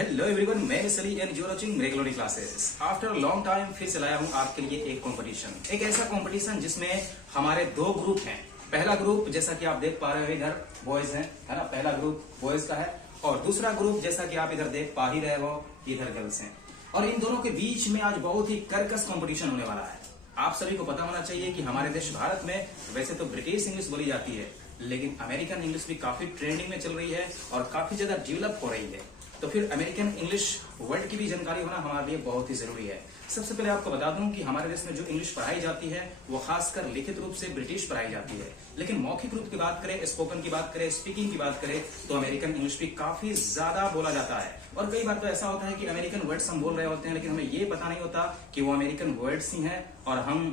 Hello everyone, मैं सली and you are watching मेरेक्लोडी क्लासेस। आफ्टर लॉन्ग टाइम फिर से लाया हूं आपके लिए एक कंपटीशन, एक ऐसा कंपटीशन जिसमें हमारे दो ग्रुप हैं। पहला ग्रुप जैसा कि आप देख पा रहे हो इधर बॉयज है ना, पहला ग्रुप बॉयज का है और दूसरा ग्रुप जैसा कि आप इधर देख पा ही रहे हो इधर गर्ल्स हैं। और इन दोनों के बीच में आज बहुत ही कर्कश कंपटीशन होने वाला है। आप सभी को पता होना चाहिए कि हमारे देश भारत में वैसे तो ब्रिटिश इंग्लिश बोली जाती है, लेकिन अमेरिकन इंग्लिश भी काफी ट्रेंडिंग में चल रही है और काफी ज्यादा डेवलप हो रही है। तो फिर अमेरिकन इंग्लिश वर्ड की भी जानकारी होना हमारे लिए बहुत ही जरूरी है। सबसे पहले आपको बता दूं कि हमारे देश में जो इंग्लिश पढ़ाई जाती है वो खासकर लिखित रूप से ब्रिटिश पढ़ाई जाती है, लेकिन मौखिक रूप की बात करें, स्पोकन की बात करें, स्पीकिंग की बात करें तो अमेरिकन इंग्लिश भी काफी ज्यादा बोला जाता है। और कई बार तो ऐसा होता है कि अमेरिकन वर्ड्स हम बोल रहे होते हैं लेकिन हमें ये पता नहीं होता कि वो अमेरिकन वर्ड्स ही हैं और हम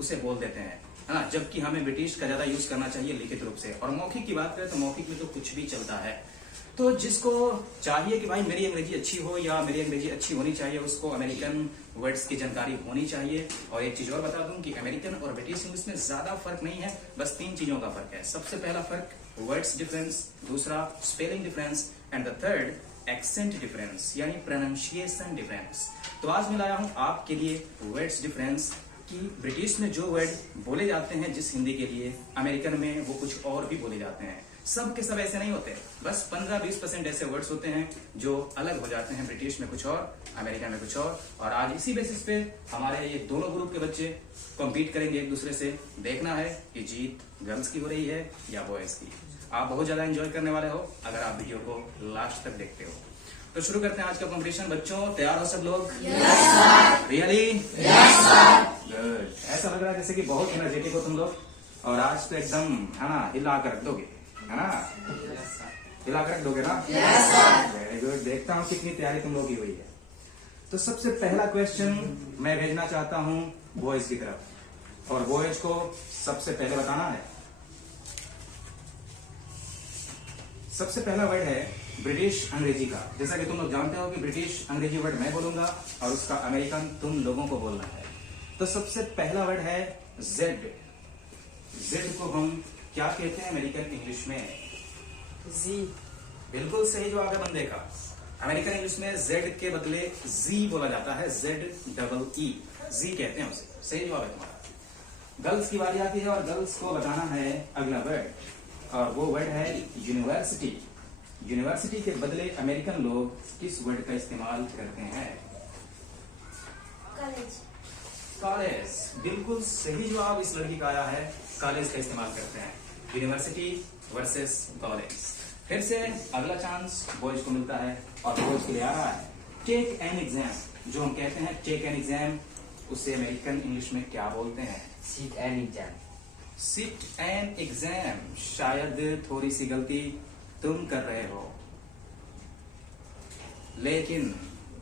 उसे बोल देते हैं, है ना, जबकि हमें ब्रिटिश का ज्यादा यूज करना चाहिए लिखित रूप से। और मौखिक की बात करें तो मौखिक में तो कुछ भी चलता है। तो जिसको चाहिए कि भाई मेरी अंग्रेजी अच्छी हो या मेरी अंग्रेजी अच्छी होनी चाहिए, उसको अमेरिकन वर्ड्स की जानकारी होनी चाहिए। और एक चीज और बता दूं कि अमेरिकन और ब्रिटिश इंग्लिश में ज्यादा फर्क नहीं है, बस 3 चीजों का फर्क है। सबसे पहला फर्क वर्ड्स डिफरेंस, दूसरा spelling difference and the third accent difference यानी प्रोनाउंसिएशन डिफरेंस। तो आज मैं लाया हूं आपके लिए वर्ड्स डिफरेंस कि ब्रिटिश में जो वर्ड बोले जाते हैं जिस हिंदी के लिए, अमेरिकन में वो कुछ और भी बोले जाते हैं। सब के सब ऐसे नहीं होते, बस 15-20% ऐसे वर्ड्स होते हैं जो अलग हो जाते हैं, ब्रिटिश में कुछ और, अमेरिका में कुछ और आज इसी बेसिस पे हमारे ये दोनों ग्रुप के बच्चे कॉम्पीट करेंगे एक दूसरे से। देखना है कि जीत गर्ल्स की हो रही है या बॉयज की। आप बहुत ज्यादा एंजॉय करने वाले हो अगर आप वीडियो को लास्ट तक देखते हो। तो शुरू करते हैं आज का कॉम्पिटिशन। बच्चों तैयार हो सब लोग? रियली? गुड। ऐसा लग रहा है जैसे कि बहुत एनर्जेटिक हो तुम लोग और आज तो एकदम, है ना, हिला कर रख दोगे, है ना, हिला कर रख दोगे ना? Very good. देखता हूँ कितनी तैयारी तुम लोग की हुई है। तो सबसे पहला क्वेश्चन मैं भेजना चाहता हूँ बॉयज की तरफ और बॉयज को सबसे पहले बताना है। सबसे पहला वर्ड है ब्रिटिश अंग्रेजी का। जैसा कि तुम लोग जानते हो कि ब्रिटिश अंग्रेजी वर्ड मैं बोलूंगा और उसका अमेरिकन तुम लोगों को बोलना है। तो सबसे पहला वर्ड है जेड। जेड को हम क्या कहते हैं अमेरिकन इंग्लिश में? जी। बिल्कुल सही जवाब है बंदे का। अमेरिकन इंग्लिश में जेड के बदले जी बोला जाता है, ZEE, जी कहते हैं उसे। सही जवाब है तुम्हारा। गर्ल्स की बारी आती है और गर्ल्स को बताना है अगला वर्ड और वो वर्ड है यूनिवर्सिटी। यूनिवर्सिटी के बदले अमेरिकन लोग किस वर्ड का इस्तेमाल करते हैं? कॉलेज। कॉलेज। बिल्कुल सही जवाब इस लड़की का आया है, कॉलेज का इस्तेमाल करते हैं। University versus college. फिर से अगला चांस बॉयज को मिलता है और बॉयज के लिए आ रहा है टेक एन एग्जाम। जो हम कहते हैं टेक एन एग्जाम, उसे अमेरिकन इंग्लिश में क्या बोलते हैं? Sit an exam. Sit an exam. शायद थोड़ी सी गलती तुम कर रहे हो, लेकिन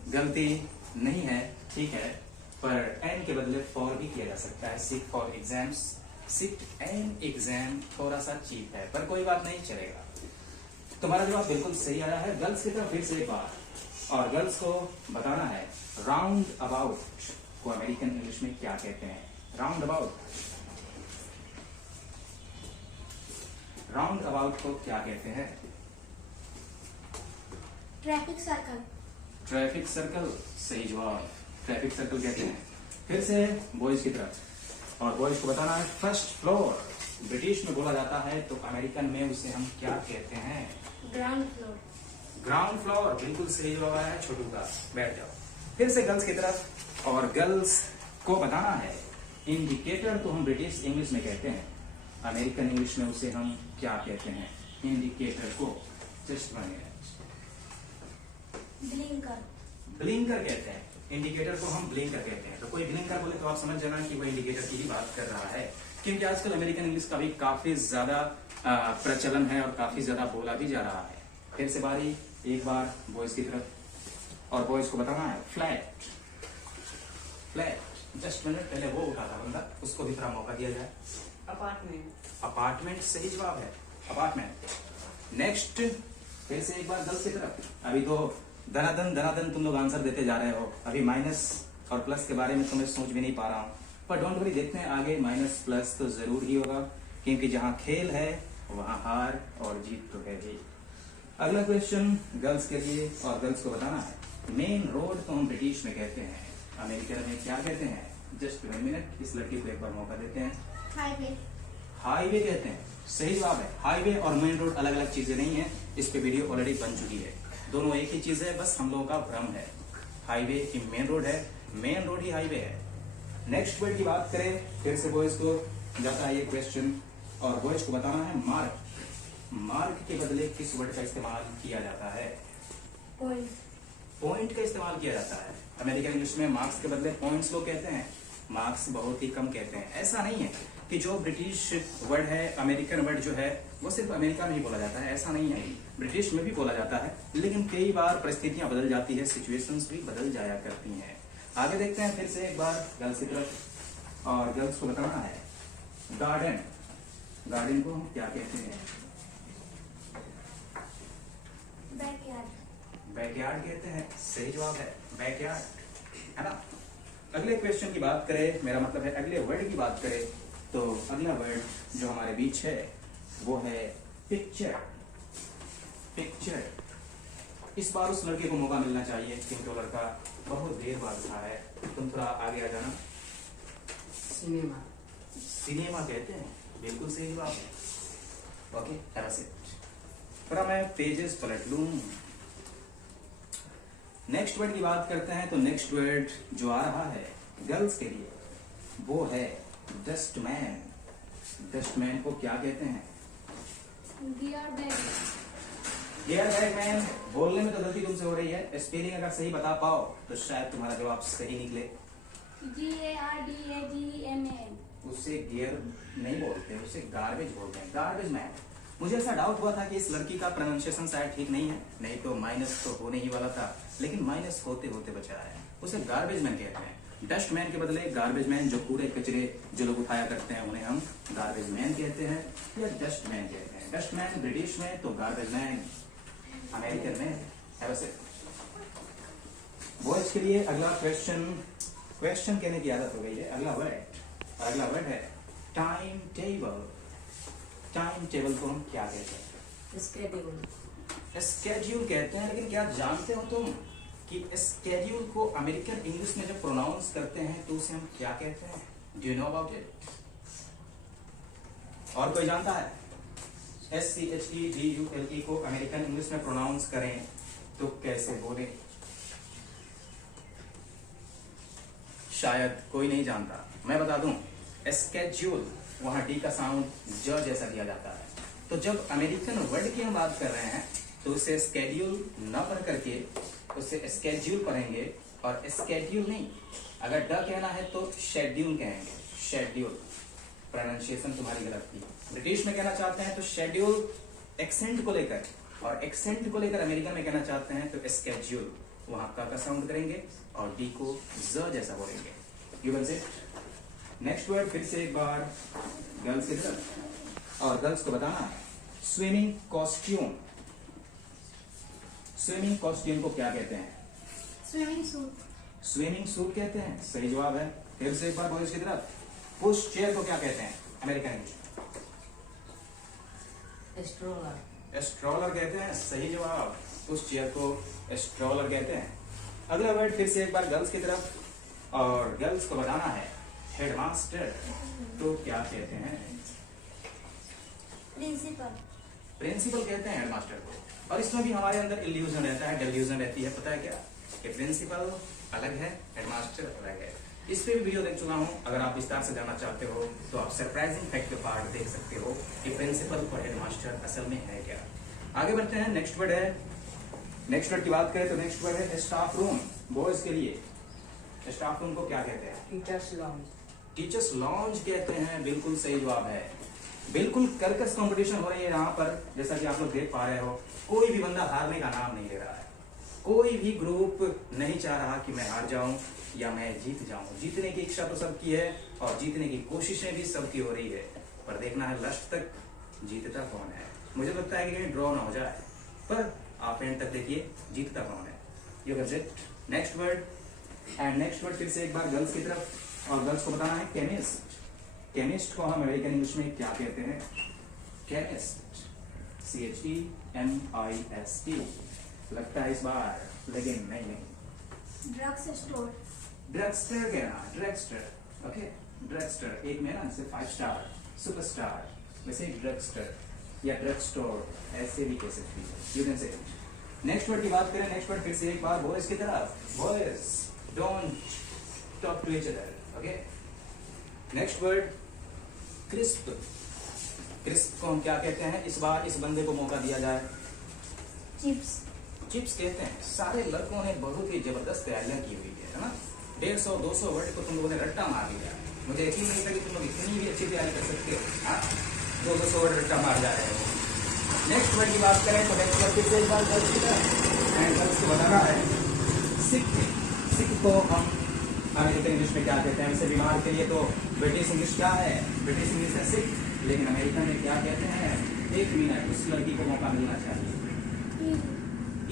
गलती नहीं है, ठीक है, पर एन के बदले फॉर भी किया जा सकता है। Sit for exams, sit an exam थोड़ा सा चीप है पर कोई बात नहीं, चलेगा। तुम्हारा जवाब बिल्कुल सही आया है। गर्ल्स की तरफ फिर से एक बार, और गर्ल्स को बताना है राउंड अबाउट को अमेरिकन इंग्लिश में क्या कहते हैं? Round about. राउंड अबाउट को क्या कहते हैं? Traffic circle. Traffic circle. सही जवाब, ट्रैफिक सर्कल कहते हैं। फिर से बॉयज की तरफ और बॉयज को बताना है फर्स्ट फ्लोर। ब्रिटिश में बोला जाता है तो अमेरिकन में उसे हम क्या कहते हैं? Ground floor. Ground floor. बिल्कुल सही जवाब आया है छोटू का। बैठ जाओ। फिर से गर्ल्स की तरफ और गर्ल्स को बताना है इंडिकेटर तो हम ब्रिटिश इंग्लिश में कहते हैं, अमेरिकन इंग्लिश में उसे हम क्या कहते हैं? इंडिकेटर को जस्ट 1 मिनट। ब्लिंकर। ब्लिंकर कहते हैं। इंडिकेटर को हम ब्लिंकर कहते हैं। तो कोई ब्लिंकर बोले तो आप समझ जाना कि वो इंडिकेटर की ही बात कर रहा है, क्योंकि आजकल अमेरिकन इंग्लिश का भी काफी ज्यादा प्रचलन है और काफी ज्यादा बोला भी जा रहा है। फिर से बारी एक बार बॉयज की तरफ और बॉयज को बताना है फ्लैट। फ्लैट। जस्ट मिनट, पहले वो उठा था बंदा, उसको भी थोड़ा मौका दिया जाए। अपार्टमेंट। अपार्टमेंट सही जवाब है, अपार्टमेंट। नेक्स्ट फिर से एक बार गर्ल्स की तरफ। अभी तो धनाधन तुम लोग आंसर देते जा रहे हो। अभी माइनस और प्लस के बारे में तो मैं सोच भी नहीं पा रहा हूँ, पर डोंट वरी, देखते हैं आगे माइनस प्लस तो जरूर ही होगा, क्योंकि जहाँ खेल है वहाँ हार और जीत तो है ही। अगला क्वेश्चन गर्ल्स के लिए, और गर्ल्स को बताना है मेन रोड तो हम ब्रिटिश में कहते हैं, अमेरिकन में क्या कहते हैं? जस्ट 1 मिनट, इस लड़की को एक बार मौका देते हैं। हाईवे। हाईवे कहते हैं, सही जवाब है। हाईवे और मेन रोड अलग अलग चीजें नहीं है, इस पे वीडियो ऑलरेडी बन चुकी है। दोनों एक ही चीज है, बस हम लोगों का भ्रम है। हाईवे की मेन रोड है, मेन रोड ही हाईवे है। नेक्स्ट वर्ड की बात करें, फिर से बॉयज को जाता है ये क्वेश्चन, और बॉयज को बताना है मार्क। मार्क के बदले किस वर्ड का इस्तेमाल किया जाता है? पॉइंट। पॉइंट का इस्तेमाल किया जाता है। अमेरिकन इंग्लिश में मार्क्स के बदले पॉइंट्स लोग कहते हैं, मार्क्स बहुत ही कम कहते हैं। ऐसा नहीं है कि जो ब्रिटिश वर्ड है, अमेरिकन वर्ड जो है वो सिर्फ अमेरिका में ही बोला जाता है, ऐसा नहीं है। ब्रिटिश में भी बोला जाता है, लेकिन कई बार परिस्थितियां बदल जाती है, सिचुएशंस भी बदल जाया करती हैं। आगे देखते हैं फिर से एक बार गर्ल्स की तरफ, और गर्ल्स को बताना है गार्डन। गार्डन को हम क्या कहते हैं? बैकयार्ड। बैकयार्ड कहते हैं, सही जवाब है बैकयार्ड, है ना। अगले क्वेश्चन की बात करें, मेरा मतलब है अगले वर्ड की बात करें, तो अगला वर्ड जो हमारे बीच है वो है पिक्चर। पिक्चर। इस बार उस लड़के को मौका मिलना चाहिए क्योंकि वो लड़का बहुत देर बाद था है। तुम थोड़ा आगे आ जाना। सिनेमा। सिनेमा कहते हैं, बिल्कुल सही जवाब है। ओके, हैव थोड़ा मैं पेजेस पलट लूं। नेक्स्ट वर्ड की बात करते हैं, तो नेक्स्ट वर्ड जो आ रहा है गर्ल्स के लिए वो है डस्टमैन। डस्टमैन को क्या कहते हैं? Gear bag. Gear bag man. बोलने में तो गलती तुमसे हो रही है, स्पेलिंग अगर सही बता पाओ तो शायद तुम्हारा जवाब सही निकले। GARDAGEMAN। उससे गियर नहीं बोलते, उससे गार्बेज बोलते हैं, गार्बेज मैन। मुझे ऐसा डाउट हुआ था कि इस लड़की का प्रोनाउंसिएशन शायद ठीक नहीं है, नहीं तो माइनस तो होने ही वाला था, लेकिन माइनस होते होते बचा है। उसे गार्बेज मैन कहते हैं। डस्टमैन के बदले गार्बेज मैन, जो कूड़े कचरे जो लोग उठाया करते हैं उन्हें हम गार्बेज मैन कहते हैं या डस्टमैन कहते हैं। डस्टमैन ब्रिटिश में, तो गार्बेज मैन अमेरिकन में। बॉयज के लिए अगला क्वेश्चन, क्वेश्चन कहने की आदत हो गई है। अगला वर्ड है टाइम टेबल। टाइम टेबल को हम क्या कहते हैं? स्केड्यूल। स्केड्यूल कहते हैं, लेकिन क्या जानते हो तुम कि स्केड्यूल को अमेरिकन इंग्लिश में जब प्रोनाउंस करते हैं तो उसे हम क्या कहते हैं? Do you know about it? और कोई जानता है? SCHEDULE को अमेरिकन इंग्लिश में प्रोनाउंस करें तो कैसे बोले? शायद कोई नहीं जानता, मैं बता दूं। स्केड्यूल, वहां डी का साउंड ज जैसा दिया जाता है। तो जब अमेरिकन वर्ड की हम बात कर रहे हैं तो उसे स्केड्यूल न पढ़ करके उसे स्केड्यूल पढ़ेंगे, और स्केड्यूल नहीं, अगर ड कहना है तो शेड्यूल कहेंगे। शेड्यूल प्रोनाउंसिएशन तुम्हारी गलत थी। ब्रिटिश में कहना चाहते हैं तो शेड्यूल एक्सेंट को लेकर, और एक्सेंट को लेकर अमेरिकन में कहना चाहते हैं तो स्केड्यूल, वहां का साउंड करेंगे और डी को ज जैसा बोलेंगे। You will see. Next word फिर से एक बार गर्ल्स की तरफ, और गर्ल्स को बताना है स्विमिंग कॉस्ट्यूम। स्विमिंग कॉस्ट्यूम को क्या कहते हैं? Swimming suit. स्विमिंग सूट कहते हैं, सही जवाब है। फिर से एक बार बॉयज की तरफ, पुश चेयर को क्या कहते हैं अमेरिकन इंग्लिश? स्ट्रोलर। स्ट्रोलर कहते हैं, सही जवाब। पुश चेयर को स्ट्रोलर कहते हैं। अगला वर्ड फिर से एक बार गर्ल्स की तरफ, और गर्ल्स को बताना है हेडमास्टर तो क्या कहते हैं? प्रिंसिपल। प्रिंसिपल कहते हैं हेडमास्टर को, और इसमें भी हमारे अंदर इल्यूजन रहता है, डिल्यूजन रहती है। पता है क्या कि प्रिंसिपल अलग है, हेडमास्टर अलग है। इस पे भी वीडियो देख चुका हूँ, अगर आप विस्तार से जानना चाहते हो तो आप सरप्राइजिंग फैक्ट के पार्ट देख सकते हो कि प्रिंसिपल और हेडमास्टर असल में है क्या। आगे बढ़ते हैं, नेक्स्ट वर्ड है, नेक्स्ट वर्ड की बात करें तो नेक्स्ट वर्ड है स्टाफ रूम। बॉयज के लिए स्टाफ रूम को क्या कहते हैं? Teachers lounge. टीचर्स लॉन्ज कहते हैं, बिल्कुल सही जवाब है। बिल्कुल कर्कश कंपटीशन हो रही है यहाँ पर, जैसा कि आप लोग देख पा रहे हो। कोई भी बंदा हारने का नाम नहीं ले रहा है, कोई भी ग्रुप नहीं चाह रहा कि मैं हार जाऊं या मैं जीत जाऊं। जीतने की इच्छा तो सबकी है और जीतने की कोशिशें भी सबकी हो रही है, पर देखना है लास्ट तक जीतता कौन है। मुझे लगता है कि कहीं ड्रॉ ना हो जाए, पर आप एंड तक देखिए जीतता कौन है। You get it. Next word, and next word फिर से एक बार गर्ल्स की तरफ, और गर्ल्स को बताना है केमिस्ट। केमिस्ट को हम अमेरिकन इंग्लिश में क्या कहते हैं? केमिस्ट, CHE MIST लगता है इस बार, लेकिन नहीं। Drugs store. ड्रगस्टर कहना, ड्रगस्टर, ओके। ड्रगस्टर एक में ना जैसे 5 स्टार, सुपरस्टार, वैसे ड्रगस्टर या ड्रग स्टोर ऐसे भी कह सकती है, you can say. Next word की बात करें, नेक्स्ट वर्ड फिर से एक बार बॉयज की तरफ, boys don't talk to each other, okay. Next word crisp. Crisp को हम क्या कहते हैं, इस बार इस बंदे को मौका दिया जाए। चिप्स। चिप्स कहते हैं। सारे लड़कों ने बहुत ही जबरदस्त तैयारियां की हुई है ना। 150-200 वर्ड को तुम लोगों ने रट्टा मार दिया। मुझे यकीन नहीं था कि तुम लोग इतनी भी अच्छी तैयारी कर सकते हो। हाँ, 200 वर्ड रट्टा मार जा रहे हो। नेक्स्ट वर्ड की बात करें तो नेक्स्ट वर्ड फिर से एक बार गर्ल्स की तरफ, एंड गर्ल्स को बताना है सिक। सिक को हम अमेरिकन इंग्लिश में क्या कहते हैं, वैसे बीमार के लिए तो ब्रिटिश इंग्लिश क्या है, ब्रिटिश इंग्लिश है सिक, लेकिन अमेरिकन में क्या कहते हैं, 1 मिनट उस लड़की को मौका मिलना चाहिए।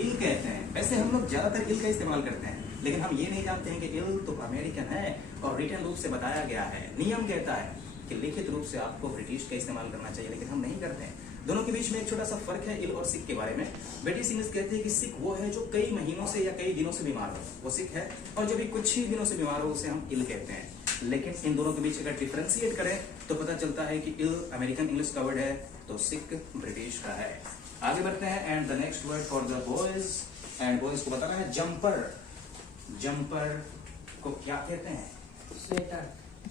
इल कहते हैं। वैसे हम लोग ज्यादातर इल का इस्तेमाल करते हैं, लेकिन हम ये नहीं जानते हैं कि इल तो अमेरिकन है और रिटन रूप से बताया गया है। नियम कहता है कि लिखित रूप से आपको ब्रिटिश का इस्तेमाल करना चाहिए, लेकिन हम नहीं करते हैं। दोनों के बीच में एक छोटा सा फर्क है इल और सिक के बारे में। ब्रिटिश इंग्लिश कहते हैं कि सिक वो है जो कई महीनों से या कई दिनों से बीमार हो, वो सिक है, और जो भी कुछ ही दिनों से बीमार हो उसे हम इल कहते हैं। लेकिन इन दोनों के बीच अगर डिफरेंशिएट करें तो पता चलता है कि इल अमेरिकन इंग्लिश का वर्ड है तो सिक ब्रिटिश का है। आगे बढ़ते हैं, and the next word for the boys, and boys को बताना है जंपर। जंपर को क्या कहते हैं, स्वेटर।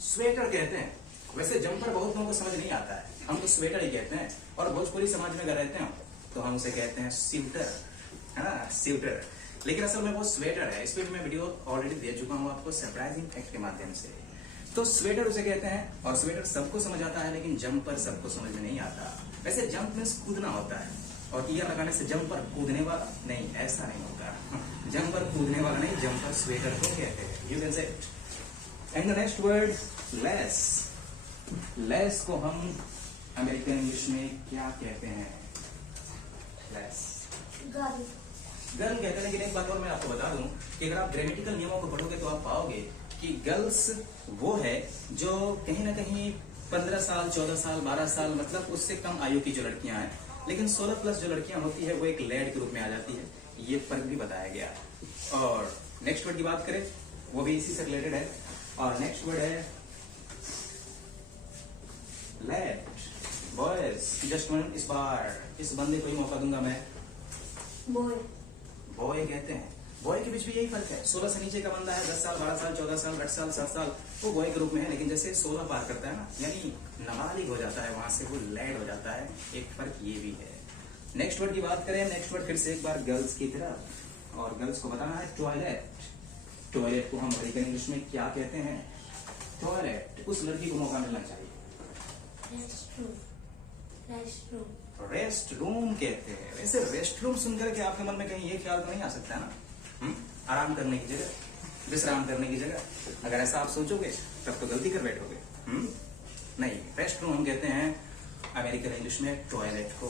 स्वेटर कहते हैं। वैसे जंपर बहुत लोगों को समझ नहीं आता है, हम तो स्वेटर ही कहते हैं, और भोजपुरी समाज में अगर रहते हैं तो हम उसे कहते हैं स्वेटर, है ना, स्वेटर। लेकिन असल में वो स्वेटर है। इस पे मैं वीडियो ऑलरेडी दे चुका हूँ आपको सरप्राइजिंग फैक्ट के माध्यम से। तो स्वेटर उसे कहते हैं, और स्वेटर सबको समझ आता है, लेकिन जंपर सबको समझ में नहीं आता। वैसे जंप में कूदना होता है, और ईयर लगाने से जंपर कूदने वाला नहीं, ऐसा नहीं होता। जंपर कूदने वाला नहीं, जंपर स्वेटर को कहते हैं, you can say. And the next word less. Less को हम अमेरिकन इंग्लिश में क्या कहते हैं, लेस। गर्ल। गर्ल कहते हैं, लेकिन एक बात और मैं आपको बता दूं कि अगर आप ग्रामेटिकल नियमों को पढ़ोगे तो आप पाओगे कि गर्ल्स वो है जो कहीं ना कहीं 15 साल, 14 साल, 12 साल, मतलब उससे कम आयु की जो लड़कियां हैं। लेकिन 16 प्लस जो लड़कियां होती है वो एक लैड के रूप में आ जाती है। ये फर्क भी बताया गया है। और नेक्स्ट वर्ड की बात करें, वो भी इसी से रिलेटेड है, और नेक्स्ट वर्ड है लैड। बॉयज जस्ट वन, इस बार इस बंदे को ही मौका दूंगा मैं। बॉय। बॉय कहते हैं। बॉय के बीच भी यही फर्क है। 16 से नीचे का बंदा है, 10 साल, 12 साल, 14 साल, 8 साल, 7 साल, वो बॉय के रूप में है। लेकिन जैसे 16 पार करता है ना, यानी नाबालिग हो जाता है, वहां से वो लैड हो जाता है। एक फर्क ये भी है। नेक्स्ट वर्ड की बात करें, नेक्स्ट वर्ड फिर से एक बार गर्ल्स की तरफ, और गर्ल्स को बताना है टॉयलेट। टॉयलेट को हम अमेरिकन इंग्लिश में क्या कहते हैं, टॉयलेट। उस लड़की को मौका मिलना चाहिए। Rest room. रेस्ट रूम कहते हैं। वैसे रेस्ट रूम सुनकर के आपके मन में कहीं ये ख्याल तो नहीं आ सकता ना, आराम करने की जगह, विश्राम करने की जगह। अगर ऐसा आप सोचोगे तब तो गलती कर बैठोगे। नहीं, रेस्ट रूम हम कहते हैं अमेरिकन इंग्लिश में टॉयलेट को।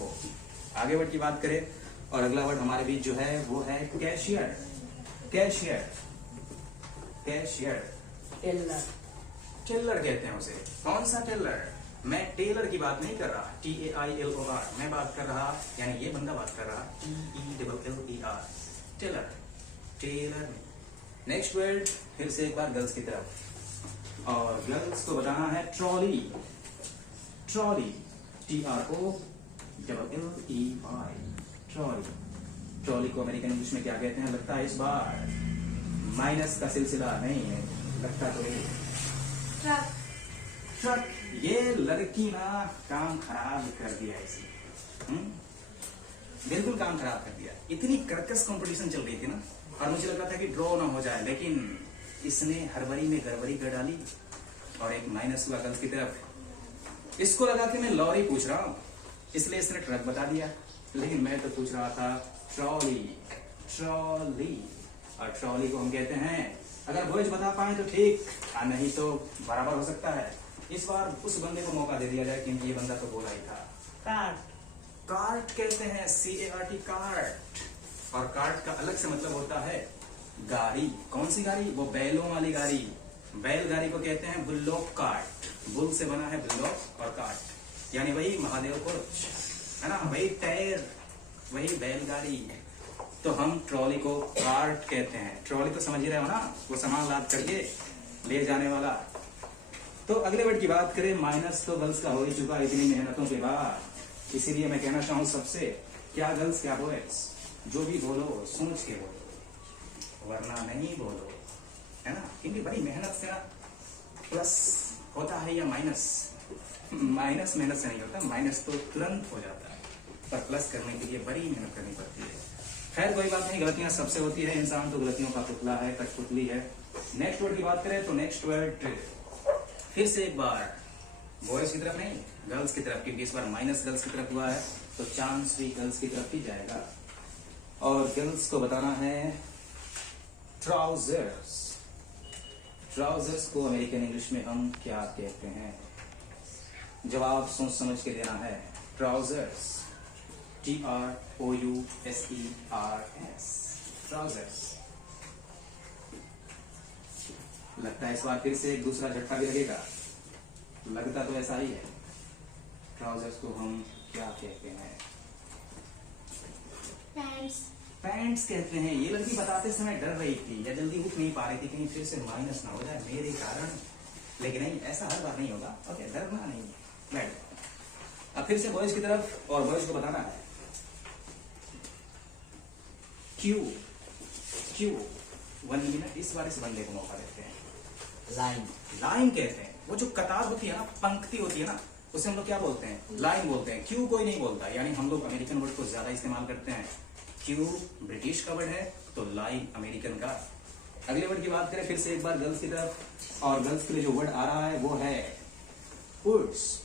आगे वर्ड की बात करें, और अगला वर्ड हमारे बीच जो है वो है cashier. Cashier, cashier. Teller. Teller कहते हैं उसे। कौन सा टेलर, मैं टेलर की बात नहीं कर रहा, TAILOR, मैं बात कर रहा, यानी ये बंदा बात कर रहा, TELLER, teller, teller. Next word फिर से एक बार गर्ल्स की तरफ, और गर्ल्स को बताना है trolley. Trolley, TROLLEY, trolley. Trolley को अमेरिकन इंग्लिश में क्या कहते हैं, लगता है इस बार माइनस का सिलसिला नहीं है, लगता तो ट्रक। ट्रक। ये लड़की ना काम खराब कर दिया इसी, बिल्कुल काम खराब कर दिया। इतनी कर्कश कंपटीशन चल रही थी ना, और मुझे लग रहा था कि ड्रॉ ना हो जाए, लेकिन इसने हड़बड़ी में गड़बड़ी कर डाली और एक माइनस हुआ गर्ल्स की तरफ। इसको लगा कि मैं लॉरी पूछ रहा हूं, इसलिए इसने ट्रक बता दिया, लेकिन मैं तो पूछ रहा था ट्रॉली। ट्रॉली, और ट्रॉली को हम कहते हैं, अगर बॉयज बता पाए तो ठीक, नहीं तो बराबर हो सकता है। इस बार उस बंदे को मौका दे दिया जाए, क्योंकि ये बंदा तो बोला ही था। कार्ट। कार्ट कहते हैं, CART, कार्ट। और कार्ट का अलग से मतलब होता है गाड़ी। कौन सी गाड़ी, वो बैलों वाली गाड़ी। बैलगाड़ी को कहते हैं बुल्लोक कार्ट। बुल से बना है बुल्लोक, और कार्ट यानी वही महादेव कोच, है ना, वही टायर, वही बैलगाड़ी। तो हम ट्रॉली को कार्ट कहते हैं। ट्रॉली तो समझ ही रहे हो ना, वो सामान लाद करके ले जाने वाला। तो अगले वर्ड की बात करें, माइनस तो गर्ल्स का हो ही चुका इतनी मेहनतों के बाद। इसीलिए मैं कहना चाहूँ सबसे, क्या गर्ल्स क्या बॉयज, जो भी बोलो सोच के बोलो, वरना नहीं बोलो, है ना। क्योंकि बड़ी मेहनत से ना प्लस होता है या माइनस। माइनस मेहनत से नहीं होता, माइनस तो तुरंत हो जाता है, पर प्लस करने के लिए बड़ी मेहनत करनी पड़ती है। खैर कोई बात नहीं, गलतियां सबसे होती है, इंसान तो गलतियों का पुतला है, कठपुतली है। नेक्स्ट वर्ड की बात करें तो नेक्स्ट वर्ड फिर से एक बार बॉयज की तरफ नहीं, गर्ल्स की तरफ, क्योंकि इस बार माइनस गर्ल्स की तरफ हुआ है तो चांस भी गर्ल्स की तरफ ही जाएगा। और गर्ल्स को बताना है ट्राउजर्स। ट्राउजर्स को अमेरिकन इंग्लिश में हम क्या कहते हैं? जवाब सोच समझ के देना है। Trousers, TROUSERS, trousers. लगता है इस बार फिर से एक दूसरा झटका भी लगेगा, लगता तो ऐसा ही है। ट्राउजर्स को हम क्या कहते हैं? पैंट्स। पैंट्स कहते हैं। ये लड़की बताते समय डर रही थी या जल्दी उठ नहीं पा रही थी कहीं फिर से माइनस ना हो जाए मेरे कारण, लेकिन नहीं, ऐसा हर बार नहीं होगा। ओके, डरना नहीं। राइट। अब फिर से बॉयज की तरफ, और बॉयज को बताना है क्यू। वन मिनट, इस बार इस बंदे को मौका देते हैं। लाइन। लाइन कहते हैं, वो जो कतार होती है ना, पंक्ति होती है ना, उसे हम लोग क्या बोलते हैं? लाइन बोलते हैं। क्यू कोई नहीं बोलता, यानी हम लोग अमेरिकन वर्ड को ज्यादा इस्तेमाल करते हैं। क्यू ब्रिटिश का वर्ड है तो लाइन अमेरिकन का। अगले वर्ड की बात करें फिर से एक बार गर्ल्स की तरफ, और गर्ल्स के लिए जो वर्ड आ रहा है वो है वुड्स।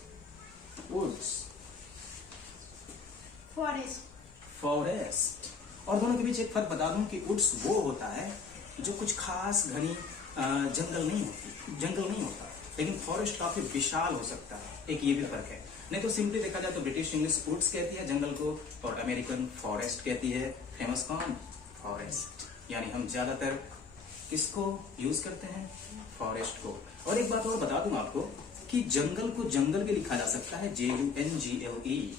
Woods, forest. फॉरेस्ट। और दोनों के बीच एक फर्क बता दूं कि वुड्स वो होता है जो कुछ खास घनी जंगल नहीं होता, लेकिन फॉरेस्ट काफी विशाल हो सकता है। एक ये भी फर्क है। नहीं तो सिंपली देखा जाए तो ब्रिटिश इंग्लिश वुड्स कहती है जंगल को, और अमेरिकन फॉरेस्ट कहती है। फेमस कौन? फॉरेस्ट। यानी हम ज्यादातर किसको यूज करते हैं? फॉरेस्ट को। और एक बात और बता दूं आपको कि जंगल को जंगल भी लिखा जा सकता है, JUNGLE।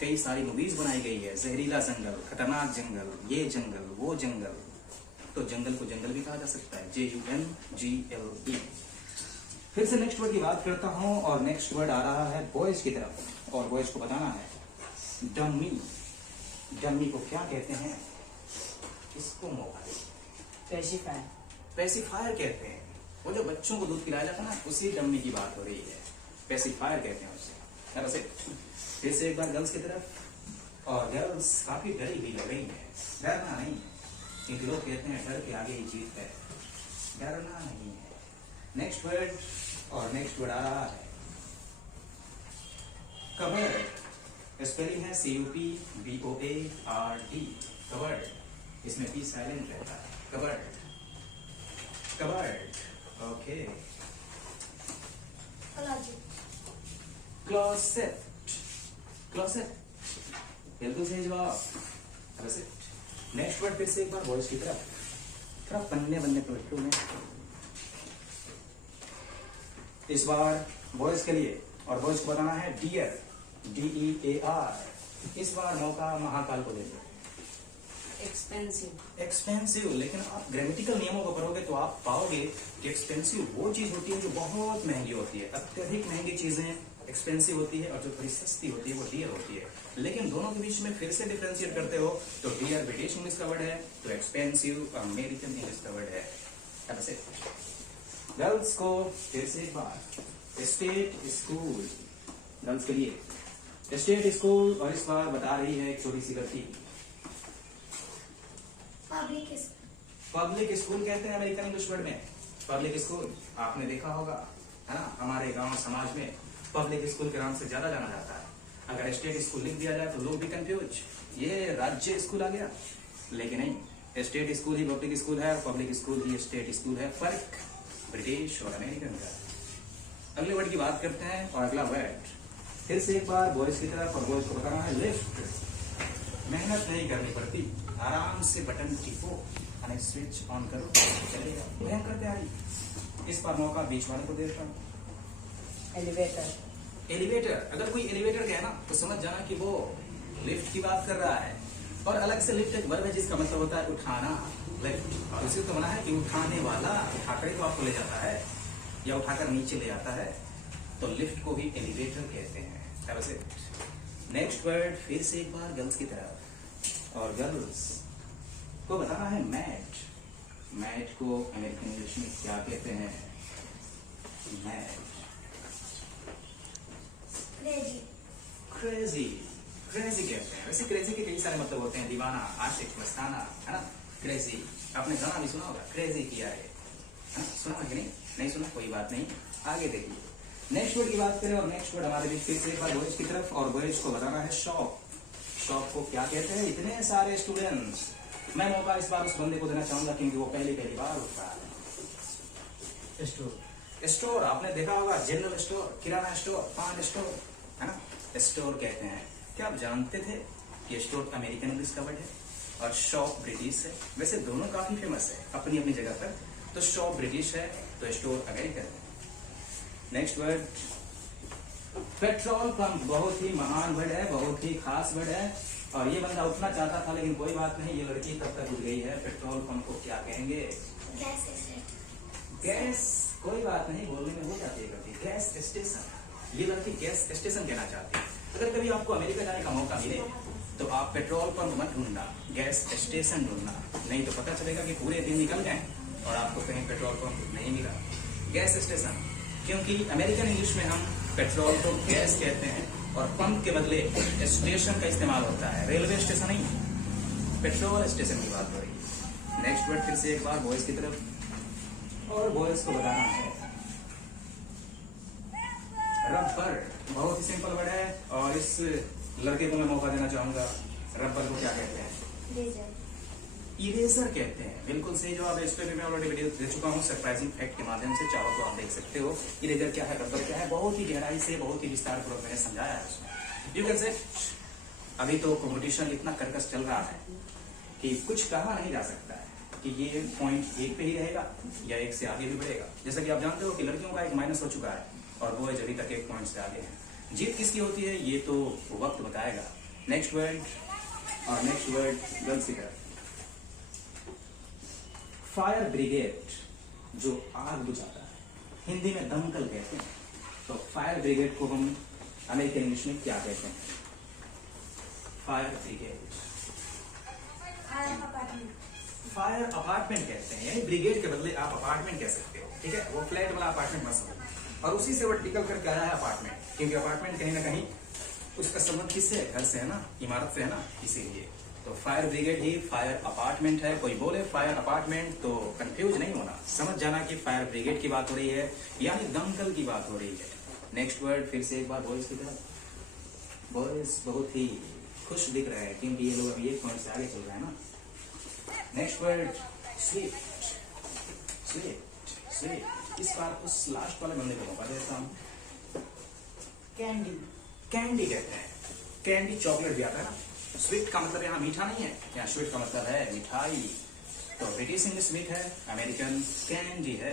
कई सारी मूवीज बनाई गई है, जहरीला जंगल, खतरनाक जंगल, ये जंगल, वो जंगल। तो जंगल को जंगल भी कहा जा सकता है, JUNGLE। फिर से नेक्स्ट वर्ड की बात करता हूं, और नेक्स्ट वर्ड आ रहा है बॉयज की तरफ, और बॉयज को बताना है डमी। डमी को क्या कहते हैं? इसको मौका दे। पेसिफायर। पेसिफायर कहते हैं। वो जो बच्चों को दूध पिलाया जाता है ना, उसी डमी की बात हो रही है। पेसिफायर कहते हैं उसे। वैसे फिर से एक बार गर्ल्स की तरफ, और गर्ल्स काफी डरी हुई लग रही है। डरना नहीं है, क्योंकि लोग कहते हैं डर के आगे ही जीत है। डरना नहीं है। नेक्स्ट वर्ड, और नेक्स्ट वर्ड आ रहा है कवर्ड। स्पेलिंग है CUPBOARD। कवर्ड, इसमें P साइलेंट रहता है। Covered, covered. Okay. Closet. Closet, बिल्कुल सही जवाब। नेक्स्ट वर्ड फिर से एक बार बॉयज की तरफ, थोड़ा पन्ने पे बैठो में। इस बार बॉयज के लिए, और बॉयज को बताना है डियर, DEAR। इस बार मौका महाकाल को देते हैं। एक्सपेंसिव। एक्सपेंसिव, लेकिन आप ग्रामेटिकल नियमों को पढ़ोगे तो आप पाओगे कि एक्सपेंसिव वो चीज होती है जो बहुत महंगी होती है। अत्यधिक महंगी चीजें एक्सपेंसिव होती है, और जो थोड़ी सस्ती होती है वो डियर होती है। लेकिन दोनों के बीच में फिर से डिफरेंशिएट करते हो तो डियर ब्रिटिश इंग्लिश का वर्ड है, तो एक्सपेंसिव अमेरिकन इंग्लिश का वर्ड है। गर्ल्स को फिर से एक बार स्टेट स्कूल। गर्ल्स के लिए स्टेट स्कूल, और इस बार बता रही है एक छोटी सी गलती। पब्लिक स्कूल कहते हैं अमेरिकन इंग्लिश वर्ड में। पब्लिक स्कूल आपने देखा होगा, है ना, हमारे गांव समाज में पब्लिक स्कूल के नाम से ज्यादा जाना जाता है। अगर स्टेट स्कूल लिख दिया जाए तो लोग भी कंफ्यूज, ये राज्य स्कूल आ गया। लेकिन नहीं, स्टेट स्कूल ही पब्लिक स्कूल है, और पब्लिक स्कूल ही स्टेट स्कूल है। फर्क ब्रिटिश और अमेरिकन का। अगले वर्ड की बात करते हैं, और अगला वर्ड फिर से एक बार बॉयज की तरफ, और बॉयज को बताना है लिफ्ट। मेहनत नहीं करनी पड़ती, आराम से बटन टिपो और स्विच ऑन करो, चलेगा। भयंकर तैयारी। इस बार मौका बीच वाले को देता हूँ। एलिवेटर। एलिवेटर, अगर कोई एलिवेटर कहे ना तो समझ जाना कि वो लिफ्ट की बात कर रहा है। और अलग से लिफ्ट एक वर्ब है जिसका मतलब होता है उठाना, लिफ्ट। और उसी को मना है कि उठाने वाला, उठाकर ही तो आपको ले जाता है या उठाकर नीचे ले आता है, तो लिफ्ट को ही एलिवेटर कहते हैं। नेक्स्ट वर्ड फिर से एक बार गर्ल्स की तरफ, और गर्ल्स को बताना है मैट। मैट को अमेरिकन इंग्लिश में क्या कहते हैं? मैट। क्रेजी, क्रेजी, क्रेजी कहते हैं। वैसे क्रेजी के कई सारे मतलब होते हैं, दीवाना, आशिक, मस्ताना, है ना। क्रेजी आपने गाना भी सुना होगा, क्रेजी किया है ना? सुना कि नहीं? नहीं सुना, कोई बात नहीं, आगे देखिए। नेक्स्ट वर्ड की बात करें, और नेक्स्ट वर्ड हमारे बीच फिर से एक बार बॉयज की तरफ, और बॉयज को बताना है शॉप। शॉप को क्या कहते हैं? इतने सारे स्टूडेंट्स, मैं मौका इस बार उस बंदे को देना चाहूंगा क्योंकि वो पहली बार उठ रहा है। स्टोर, स्टोर आपने देखा होगा, जनरल स्टोर, किराना स्टोर, पान स्टोर, है ना, स्टोर कहते हैं। क्या आप जानते थे कि स्टोर अमेरिकन इंग्लिश का वर्ड है और शॉप ब्रिटिश है? वैसे दोनों काफी फेमस है अपनी अपनी जगह पर, तो शॉप ब्रिटिश है तो स्टोर अमेरिकन है। नेक्स्ट वर्ड पेट्रोल पंप, बहुत ही महान वर्ड है, बहुत ही खास वर्ड है, और ये बंदा उठना चाहता था लेकिन कोई बात नहीं, ये लड़की तब तक उठ गई है। पेट्रोल पंप को क्या कहेंगे? गैस स्टेशन, गैस, कोई बात नहीं, बोलने में हो जाती है कभी। गैस स्टेशन, ये लड़की गैस स्टेशन कहना चाहती है। अगर कभी आपको अमेरिका जाने का मौका मिले तो आप पेट्रोल पंप मत ढूंढना, गैस स्टेशन ढूंढना, नहीं तो पता चलेगा कि पूरे दिन निकल गए और आपको कहीं पेट्रोल पंप नहीं मिला। गैस स्टेशन, क्योंकि अमेरिकन इंग्लिश में हम पेट्रोल को गैस कहते हैं और पंप के बदले स्टेशन का इस्तेमाल होता है, रेलवे स्टेशन नहीं, पेट्रोल स्टेशन की बात हो रही है। नेक्स्ट वर्ड फिर से एक बार बॉयज की तरफ, और बॉयज को बताना है रबर। बहुत ही सिंपल वर्ड है और इस लड़के को मैं मौका देना चाहूंगा। रबर को क्या कहते हैं? लेजर, इरेजर कहते हैं। बिल्कुल सही जवाब है। इस पे भी मैं ऑलरेडी वीडियो दे चुका हूँ सरप्राइजिंग फैक्ट के माध्यम से, चाहो तो आप देख सकते हो। इरेजर क्या है, रबर क्या है, बहुत ही गहराई से, बहुत ही विस्तार पूर्वक मैंने समझाया है उसमें। यू कैन से अभी तो कंपटीशन इतना कर्कश चल रहा है कि कुछ कहा नहीं जा सकता है कि ये पॉइंट एक पे ही रहेगा या एक से आगे भी बढ़ेगा। जैसा कि आप जानते हो कि लड़कियों का एक माइनस हो चुका है और बॉयज अभी तक एक पॉइंट से आगे हैं। जीत किसकी होती है ये तो वक्त बताएगा। नेक्स्ट वर्ड, और नेक्स्ट वर्ड गर्ल्स की तरफ, फायर ब्रिगेड, जो आग बुझाता है, हिंदी में दमकल कहते हैं। तो फायर ब्रिगेड को हम अमेरिकन इंग्लिश में क्या कहते हैं? Fire brigade, fire apartment, fire apartment कहते हैं, यानी ब्रिगेड के बदले आप अपार्टमेंट कह सकते हो, ठीक है। वो फ्लैट वाला अपार्टमेंट मत समझो, और उसी से वर्टिकल करके आया है अपार्टमेंट, क्योंकि अपार्टमेंट कहीं ना कहीं उसका संबंध किससे है? घर से है ना, इमारत से है ना, इसीलिए। तो फायर ब्रिगेड ही फायर अपार्टमेंट है। कोई बोले फायर अपार्टमेंट तो कंफ्यूज नहीं होना, समझ जाना कि फायर ब्रिगेड की बात हो रही है, यानी दमकल की बात हो रही है। नेक्स्ट वर्ड फिर से एक बार बॉयज की तरफ। बॉयज बहुत ही खुश दिख रहे हैं क्योंकि ये लोग अभी एक पॉइंट से आगे चल रहे हैं ना। Next word sweet, sweet, sweet. इस बार उस लास्ट वाले बंदे को मौका देता हूं। कैंडी, कैंडी कहते हैं। कैंडी चॉकलेट भी आता है ना। स्वीट का मतलब यहाँ मीठा नहीं है, यहाँ स्वीट का मतलब है मिठाई। तो ब्रिटिश इंग्लिश स्वीट है, अमेरिकन कैंडी है।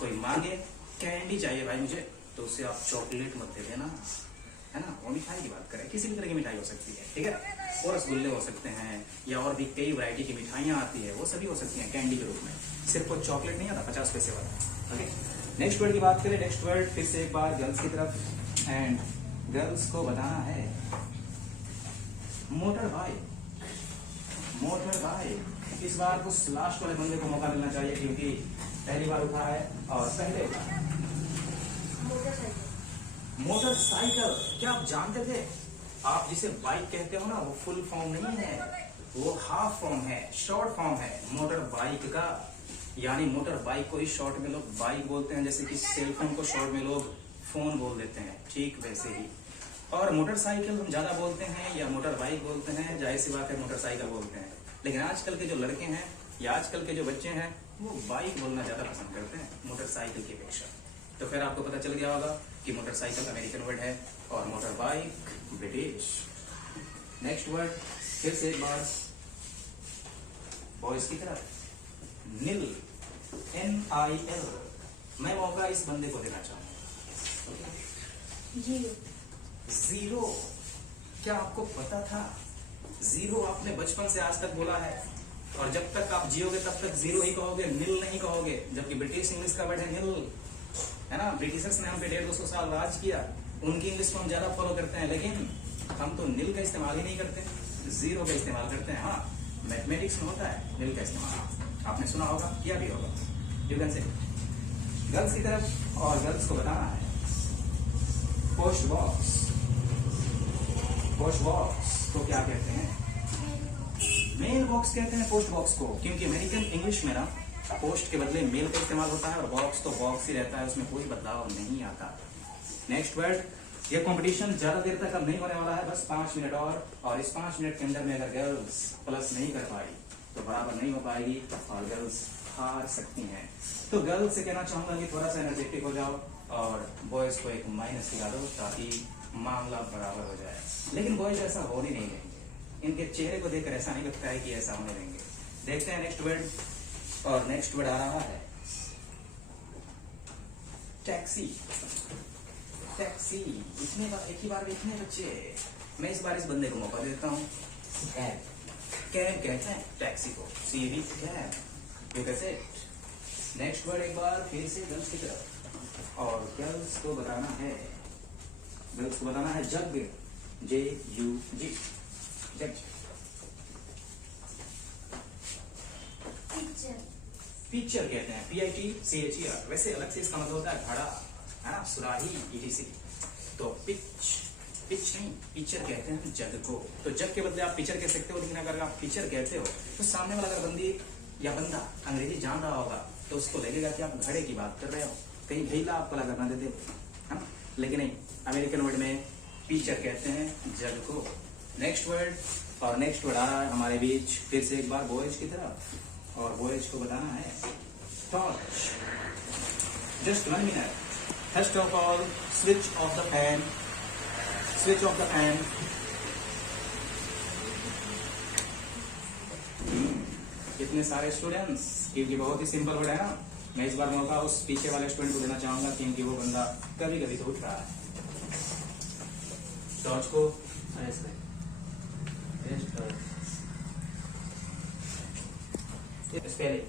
कोई मांगे कैंडी चाहिए भाई मुझे, तो उससे आप चॉकलेट मत दे देना, है ना। वो मिठाई की बात करें, किसी भी तरह की मिठाई हो सकती है, ठीक है। और रसगुल्ले हो सकते हैं या और भी कई वैरायटी की मिठाइयाँ आती है, वो सभी हो सकती हैं कैंडी के रूप में। सिर्फ वो चॉकलेट नहीं आता 50 पैसे वाला, ओके। नेक्स्ट वर्ड की बात करें, नेक्स्ट वर्ड फिर से एक बार गर्ल्स की तरफ, एंड गर्ल्स को बताना है मोटर बाइक, मोटर बाइक। इस बार उस लास्ट वाले बंदे को मौका मिलना चाहिए क्योंकि पहली बार उठा है और पहले उठा है। मोटरसाइकिल, मोटरसाइकिल, क्या आप जानते थे आप जिसे बाइक कहते हो ना, वो फुल फॉर्म नहीं है, वो हाफ फॉर्म है, शॉर्ट फॉर्म है मोटर बाइक का। यानी मोटर बाइक को ही शॉर्ट में लोग बाइक बोलते हैं, जैसे कि सेल फोन को शॉर्ट में लोग फोन बोल देते हैं, ठीक वैसे ही। और मोटरसाइकिल हम ज्यादा बोलते हैं या मोटर बाइक बोलते हैं, जाहिर सी बात है मोटरसाइकिल बोलते हैं। लेकिन आजकल के जो लड़के हैं या आजकल के जो बच्चे हैं वो बाइक बोलना ज्यादा पसंद करते हैं मोटरसाइकिल की अपेक्षा। तो फिर आपको पता चल गया होगा कि मोटरसाइकिल अमेरिकन वर्ड है और motor bike British. Next word फिर से एक बार बॉयज की तरफ, नील, NIL। मैं मौका इस बंदे को देना चाहूंगा। जीरो, जीरो, क्या आपको पता था जीरो आपने बचपन से आज तक बोला है, और जब तक आप जियोगे तब तक जीरो ही कहोगे, नील नहीं कहोगे। जबकि ब्रिटिश इंग्लिश का वर्ड है नील, है ना। ब्रिटिशर्स ने हम पे 150-200 साल राज किया, उनकी इंग्लिश को हम ज्यादा फॉलो करते हैं, लेकिन हम तो नील का इस्तेमाल ही नहीं करते, जीरो का इस्तेमाल करते हैं। हाँ, मैथमेटिक्स में होता है नील का इस्तेमाल, आपने सुना होगा, किया भी होगा। यू कैन से गर्ल्स की तरफ, और गर्ल्स को बताना है पोस्ट बॉक्स। पोस्ट बॉक्स को क्या कहते हैं? मेल बॉक्स कहते हैं पोस्ट बॉक्स को, क्योंकि अमेरिकन इंग्लिश में ना पोस्ट के बदले मेल का इस्तेमाल होता है, और बॉक्स तो बॉक्स ही रहता है, उसमें कोई बदलाव नहीं आता। नेक्स्ट वर्ड, ये कंपटीशन ज्यादा देर तक अब नहीं होने वाला है, बस 5 मिनट और इस 5 मिनट के अंदर में अगर गर्ल्स प्लस नहीं कर पाई तो बराबर नहीं हो पाएगी, और गर्ल्स हार सकती हैं। तो गर्ल्स से कहना चाहूंगा कि थोड़ा सा एनर्जेटिक हो जाओ, और बॉयज को एक माइनस दिला दो ताकि मामला बराबर हो जाए। लेकिन बॉयज ऐसा होने नहीं देंगे, इनके चेहरे को देखकर ऐसा नहीं लगता है कि ऐसा होने देंगे। देखते हैं नेक्स्ट वर्ड, और नेक्स्ट वर्ड आ रहा है टैक्सी। टैक्सी, इतने बार एक ही बार में इतने बच्चे, मैं इस बार इस बंदे को मौका देता हूँ। कैब। कैब कहते हैं टैक्सी को, CV cab, you can say it. Next word एक बार फिर से गर्ल्स की तरफ, और गर्ल्स को बताना है, गर्ल्स को बताना है जग, JUG, जग। Picture. पिक्चर कहते हैं, PITCHER, वैसे अलग से इसका मतलब होता है घड़ा, है ना, सुराही, ETC। तो पिच नहीं, पिक्चर कहते हैं जग को। तो जग के बदले आप पिक्चर कह सकते हो, लेकिन अगर आप पिक्चर कहते हो तो सामने वाला अगर बंदी या बंदा अंग्रेजी जान रहा होगा तो उसको लगेगा कि आप घड़े की बात कर रहे हो, कहीं भेला आप कला करना देते हो, है ना। लेकिन नहीं, अमेरिकन वर्ड में पिक्चर कहते हैं जग को। नेक्स्ट वर्ड, और नेक्स्ट वर्ड आ रहा है हमारे बीच फिर से एक बार बॉयज की तरफ, और बॉयज को बताना है torch. Just 1 minute. First of all, switch off the fan, switch off the fan. कितने सारे स्टूडेंट्स, क्योंकि बहुत ही सिंपल वर्ड है ना, मैं इस बार मौका उस पीछे वाले स्टूडेंट को देना चाहूंगा, क्योंकि वो बंदा कभी कभी तो उठ रहा है। टॉर्च को स्पेलिंग,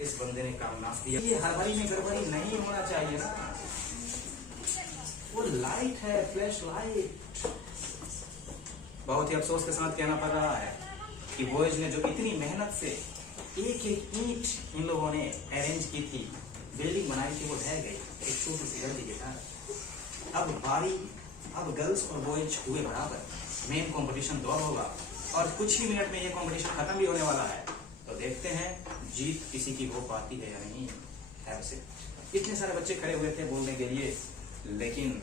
इस बंदे ने काम नाश दिया। ये हड़बड़ी में गड़बड़ी नहीं होना चाहिए ना, वो लाइट है, फ्लैश लाइट। बहुत ही अफसोस के साथ कहना पड़ रहा है कि बॉयज ने जो इतनी मेहनत से एक एक ईंट इन लोगों ने अरेंज की थी, बिल्डिंग बनाई थी, वो ढह गई एक छोटी सी गलती के कारण। अब गर्ल्स और बॉयज हुए बराबर, मेन कंपटीशन दौर होगा, और कुछ ही मिनट में ये कंपटीशन खत्म भी होने वाला है। तो देखते हैं जीत किसी की हो पाती है या नहीं है। वैसे इतने सारे बच्चे खड़े हुए थे बोलने के लिए, लेकिन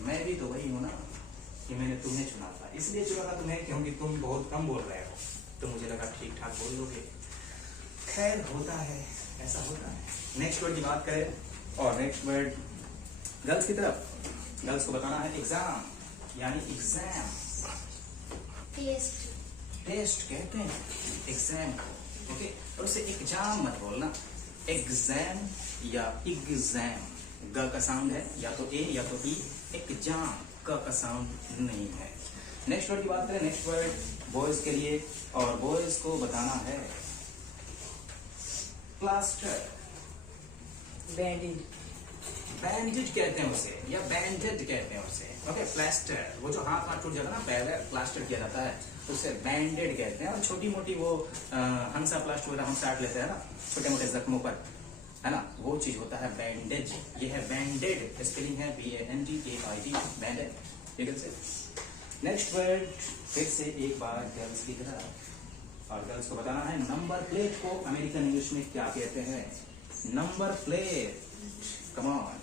मैं भी तो वही हूं ना कि मैंने तुम्हें चुना था, इसलिए चुना था तुम्हें क्योंकि तुम बहुत कम बोल रहे हो, तो मुझे लगा ठीक ठाक बोल लोगे। खैर होता है, ऐसा होता है। नेक्स्ट वर्ड की बात करें, और नेक्स्ट वर्ड गर्ल्स की तरफ, गर्ल्स को बताना है एग्जाम, यानी एग्जाम। Taste. टेस्ट कहते हैं एग्जाम को, ओके। और उसे एग्जाम मत बोलना, एग्जाम या एग्जाम, ग का साउंड है, या तो ए या तो ई। एग्जाम क का साउंड नहीं है। नेक्स्ट वर्ड की बात करें, नेक्स्ट वर्ड बॉयज के लिए, और बॉयज को बताना है प्लास्टर। बैंडेज। बैंडेज कहते हैं उसे, या बैंडेड कहते हैं उसे, ओके। प्लास्टर, वो जो हाथ टूट जाता है ना, पैर प्लास्टर किया जाता है, तो उसे बैंडेड कहते हैं। और छोटी मोटी वो हंसा प्लास्टर वगैरह हम साट लेते हैं ना छोटे मोटे जख्मों पर, है ना, वो चीज होता है बैंडेज। ये है बैंडेड, स्पेलिंग है BANDED, बैंडेड, ठीक है। नेक्स्ट वर्ड फिर से एक बार गर्ल्स की तरह, और गर्ल्स को बताना है नंबर प्लेट को अमेरिकन इंग्लिश में क्या कहते हैं। Number plate, come on.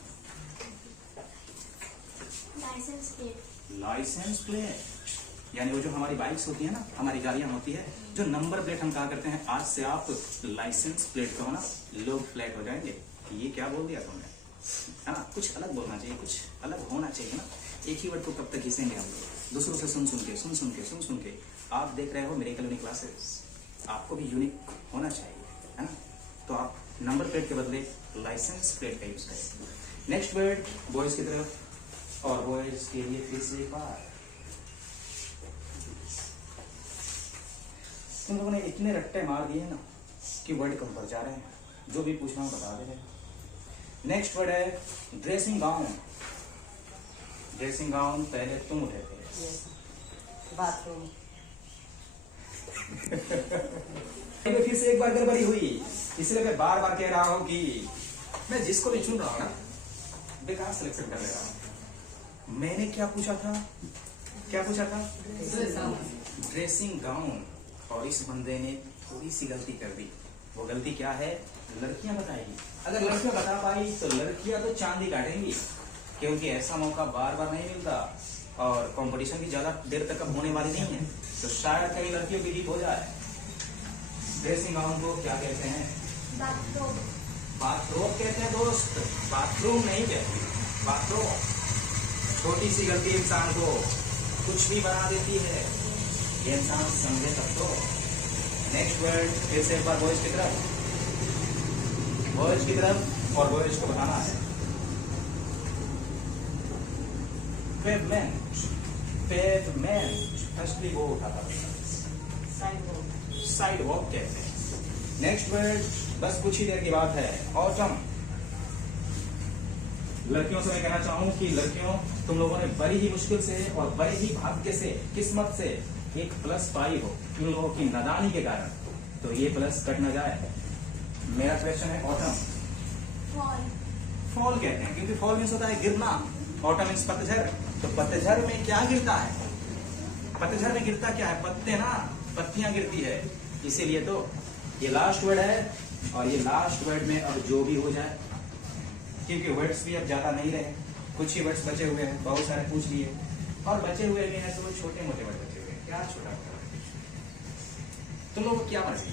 License plate. License plate, यानी वो जो हमारी बाइक्स होती है ना, हमारी गाड़ियां होती है, जो नंबर प्लेट हम कहा करते हैं, आज से आप लाइसेंस प्लेट कहो ना, लोग फ्लैट हो जाएंगे। ये क्या बोल दिया तुमने, है ना। कुछ अलग बोलना चाहिए, कुछ अलग होना चाहिए ना। एक ही वर्ड को कब तक घिसेंगे हम लोग, दूसरों से सुन के। आप देख रहे हो मेरेकल यूनिक क्लासेस, आपको भी यूनिक होना चाहिए, है ना। तो आप नंबर प्लेट के बदले लाइसेंस प्लेट का यूज करें। नेक्स्ट वर्ड बॉयज की तरफ, और बॉयज के लिए फिर से एक बार। तुम लोगों ने इतने रट्टे मार दिए ना कि वर्ड कम पर जा रहे हैं, जो भी पूछना हो बता दे रहे। नेक्स्ट वर्ड है ड्रेसिंग गाउन। ड्रेसिंग गाउन पहले तुम उठे थे। बाथरूम। फिर से एक बार गड़बड़ी हुई, इसलिए मैं बार बार कह रहा हूं कि मैं जिसको भी चुन रहा हूं ना बेकार सिलेक्शन कर ले रहा हूं। मैंने क्या पूछा था, क्या पूछा था? Dressing gown. और इस बंदे ने थोड़ी सी गलती कर दी। वो गलती क्या है लड़कियां बताएगी। अगर लड़कियां बता पाई तो लड़कियां तो चांदी काटेंगी, क्योंकि ऐसा मौका बार बार नहीं मिलता और कंपटीशन भी ज्यादा देर तक अब होने वाली नहीं है, तो शायद कई लड़कियों की जीत हो जाए। ड्रेसिंग गाउन को क्या कहते हैं? बाथरूम। बाथरूम कहते हैं दोस्त, बाथरूम नहीं कहते, बाथरूम। छोटी सी गलती इंसान को कुछ भी बना देती है, ये इंसान समझे तब तो। नेक्स्ट वर्ड फिर से एक बार बॉयज की तरफ, बॉयज की तरफ, और बॉयज को बताना है पेवमेंट। पेवमेंट फर्स्टली वो उठाता है, साइड वॉक कहते हैं। नेक्स्ट वर्ड बस कुछ ही देर की बात है, ऑटम। लड़कियों से मैं कहना चाहूं कि लड़कियों तुम लोगों ने बड़ी ही मुश्किल से और बड़े ही भाग्य से, किस्मत से एक प्लस पाई हो इन लोगों की नादानी के कारण, तो ये प्लस कट न जाए। मेरा क्वेश्चन है ऑटम। फॉल। फॉल कहते हैं क्योंकि फॉल मीन्स होता है गिरना, ऑटम मीन्स पतझड़। तो पतझड़ में क्या गिरता है? पतझड़ में गिरता क्या है? पत्ते ना, पत्तियां गिरती है, इसीलिए तो ये लास्ट वर्ड है। और ये लास्ट वर्ड में अब जो भी हो जाए, क्योंकि वर्ड्स भी अब ज्यादा नहीं रहे, कुछ ही वर्ड्स बचे हुए हैं, बहुत सारे पूछ लिए और बचे हुए भी हैं तो वो छोटे मोटे वर्ड बचे हुए हैं। क्या छोटा मोटा वर्ड? तुम लोग क्या मर्जी,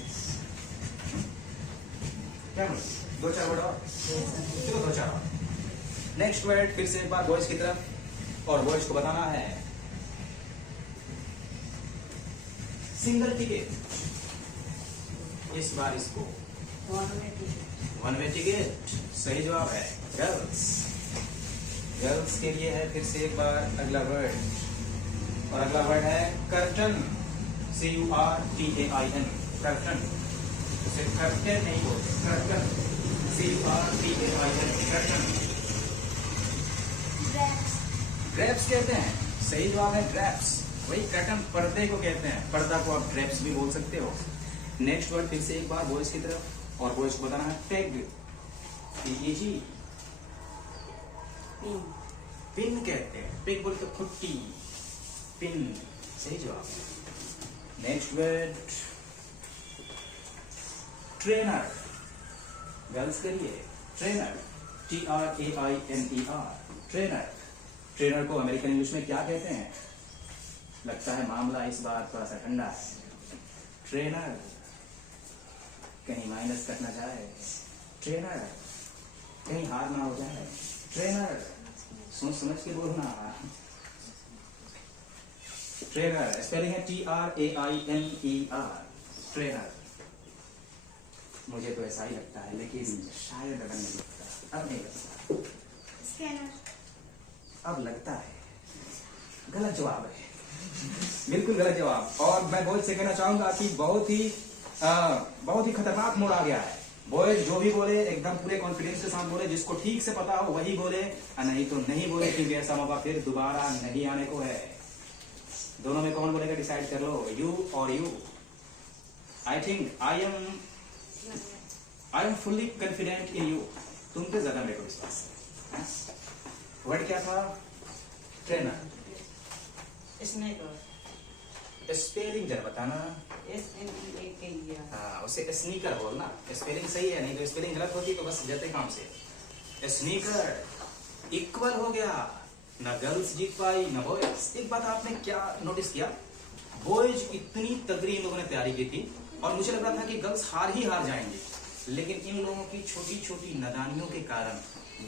क्या मर्जी? दो चार वर्ड और, चलो दो चार और। नेक्स्ट वर्ड फिर से एक बार बॉयज की तरफ, और बॉयज को बताना है सिंगल टिकट। इस बार इसको वन वे टिकट सही जवाब है गर्ल्स। गर्ल्स के लिए है फिर से एक बार अगला वर्ड, और अगला वर्ड है कर्टन। CURTAIN, curtain. उसे कर्टन नहीं बोलते, curtain. CURTAIN, curtain. Drapes. Drapes कहते हैं, सही जवाब है ड्रेप्स। वही कर्टन पर्दे को कहते हैं, पर्दा को आप ड्रेप्स भी बोल सकते हो। नेक्स्ट वर्ड फिर से एक बार बॉयज की तरफ, और बॉयज को बताना है पेग। PEG, पिन कहते हैं, पिन बोलते खुट्टी, पिन सही जवाब। Next word trainer. गर्ल्स के लिए ट्रेनर, TRAINER, ट्रेनर। ट्रेनर को अमेरिकन इंग्लिश में क्या कहते हैं? लगता है मामला इस बार थोड़ा सा ठंडा है। ट्रेनर, कहीं माइनस कट ना जाए, ट्रेनर, कहीं हार ना हो जाए, ट्रेनर, सोच समझ के बोलना। ट्रेनर स्पेलिंग है TRAINER, ट्रेनर। मुझे तो ऐसा ही लगता है, लेकिन शायद अगर नहीं लगता, अब नहीं लगता, स्कैनर। अब लगता है। गलत जवाब है, बिल्कुल गलत जवाब। और मैं बॉयज से कहना चाहूंगा कि बहुत ही खतरनाक मोड़ आ गया है। बॉयज जो भी बोले एकदम पूरे कॉन्फिडेंस के साथ बोले, जिसको ठीक से पता हो वही बोले, नहीं तो नहीं बोले, क्योंकि ऐसा मौका फिर दोबारा नहीं आने को है। दोनों में कौन बोलेगा डिसाइड कर लो, यू और you. I think I am fully confident in you. तुम पे ज्यादा मेरे को विश्वास है। वर्ड क्या था? ट्रेनर। स्पेलिंग जरा बताना। हाँ, उसे स्नीकर बोलना, स्पेलिंग सही है, नहीं तो स्पेलिंग गलत होती तो बस जाते काम से। स्नीकर इक्वल हो गया, ना गर्ल्स जीत पाई ना बॉयज। एक बात आपने क्या नोटिस किया, बॉयज इतनी तगड़ी इन लोगों ने तैयारी की थी और मुझे लग रहा था कि गर्ल्स हार जाएंगे, लेकिन इन लोगों की छोटी छोटी नादानियों के कारण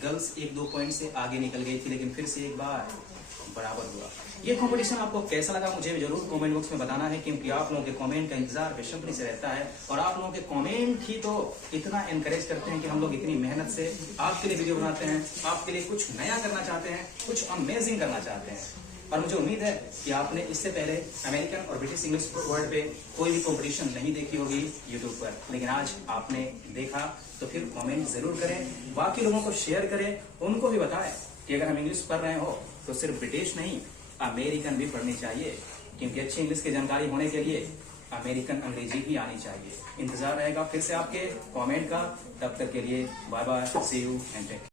गर्ल्स 1-2 पॉइंट से आगे निकल गई थी। लेकिन फिर से एक बार बराबर हुआ। ये कंपटीशन आपको कैसा लगा मुझे जरूर कमेंट बॉक्स में बताना है, क्योंकि आप लोगों के कमेंट का इंतजार बेशब्री से रहता है और आप लोगों के कमेंट ही तो इतना एनकरेज करते हैं कि हम लोग इतनी मेहनत से आपके लिए वीडियो बनाते हैं, आपके लिए कुछ नया करना चाहते हैं, कुछ अमेजिंग करना चाहते हैं। और मुझे उम्मीद है कि आपने इससे पहले अमेरिकन और ब्रिटिश इंग्लिश वर्ड पे कोई भी कंपटीशन नहीं देखी होगी यूट्यूब पर, लेकिन आज आपने देखा तो फिर कमेंट जरूर करें, बाकी लोगों को शेयर करें, उनको भी बताएं कि अगर हम इंग्लिश पढ़ रहे हो तो सिर्फ ब्रिटिश नहीं अमेरिकन भी पढ़नी चाहिए, क्योंकि अच्छी इंग्लिश की जानकारी होने के लिए अमेरिकन अंग्रेजी भी आनी चाहिए। इंतजार रहेगा फिर से आपके कमेंट का, तब तक के लिए bye bye, see you and take.